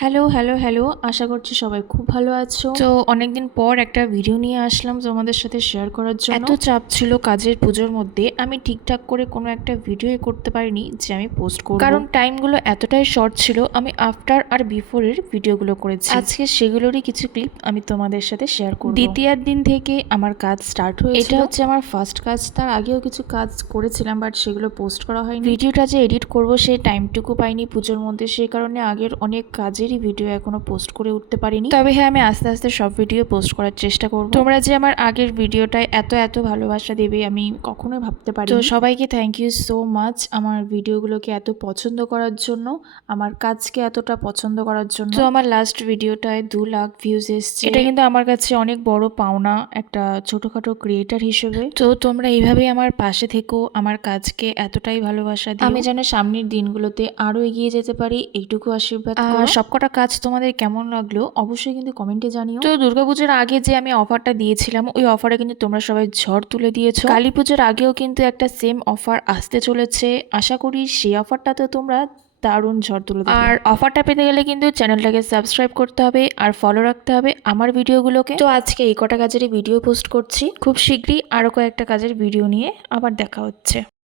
Hello, hello, hello. আশা করছি সবাই খুব ভালো আছো। তো অনেকদিন পর একটা ভিডিও নিয়ে আসলাম তোমাদের সাথে শেয়ার করার জন্য। এত চাপ ছিল কাজের পুজোর মধ্যে, আমি ঠিকঠাক করে কোনো একটা ভিডিওই করতে পারিনি যে আমি পোস্ট করব। কারণ টাইমগুলো এতটাই শর্ট ছিল, আমি আফটার আর বিফোরের ভিডিওগুলো করেছি। আজকে সেগুলোরই কিছু ক্লিপ আমি তোমাদের সাথে শেয়ার করব। দ্বিতীয়ার দিন থেকে আমার কাজ স্টার্ট হয়েছিল। এটা হচ্ছে আমার ফার্স্ট কাজ। তার আগেও কিছু কাজ করেছিলাম, বাট সেগুলো পোস্ট করা হয়নি। ভিডিওটা যে এডিট করব সেই টাইমটুকু পাইনি পুজোর মধ্যে, সেই কারণে আগের অনেক কাজেরই ভিডিও এখনো পোস্ট করে উঠতে পারিনি। তবে হ্যাঁ, আমি আস্তে আস্তে সব ভিডিও পোস্ট করার চেষ্টা করব। তোমরা যে আমার আগের ভিডিওটায় এত এত ভালোবাসা দেবে আমি কখনোই ভাবতে পারি। তো সবাইকে থ্যাংক ইউ সো মাচ আমার ভিডিওগুলোকে এত পছন্দ করার জন্য, আমার কাজকে এতটা পছন্দ করার জন্য। তো আমার লাস্ট ভিডিওটায় 2 লাখ ভিউজ এসছে। এটা কিন্তু আমার কাছে অনেক বড় পাওনা একটা ছোটখাটো ক্রিয়েটার হিসেবে। তো তোমরা এইভাবেই আমার পাশে থেকো, আমার কাজকে এতটাই ভালোবাসা দিও। আমি যেন সামনের দিনগুলোতে আরো এগিয়ে যেতে পারি, এইটুকু আশীর্বাদ করো। সবকটা কাজ তোমাদের কেমন লাগলো অবশ্যই কিন্তু কমেন্টে জানিও। তো দুর্গাপুজোর আগে যে আমি অফারটা দিয়েছিলাম, ওই অফারে কিন্তু তোমরা সবাই ঝড় তুলে দিয়েছো। কালী পুজোর আগেও কিন্তু একটা সেম অফার আসতে চলেছে, আশা করি সেই অফারটাতে তোমরা দারুণ ঝড় তুলে দেবে। আর অফারটা পেতে গেলে কিন্তু চ্যানেলটাকে সাবস্ক্রাইব করতে হবে আর ফলো রাখতে হবে আমার ভিডিওগুলোকে। তো আজকে এই কটা কাজেরই ভিডিও পোস্ট করছি, খুব শীঘ্রই আরো কয়েকটা কাজের ভিডিও নিয়ে আবার দেখা হচ্ছে।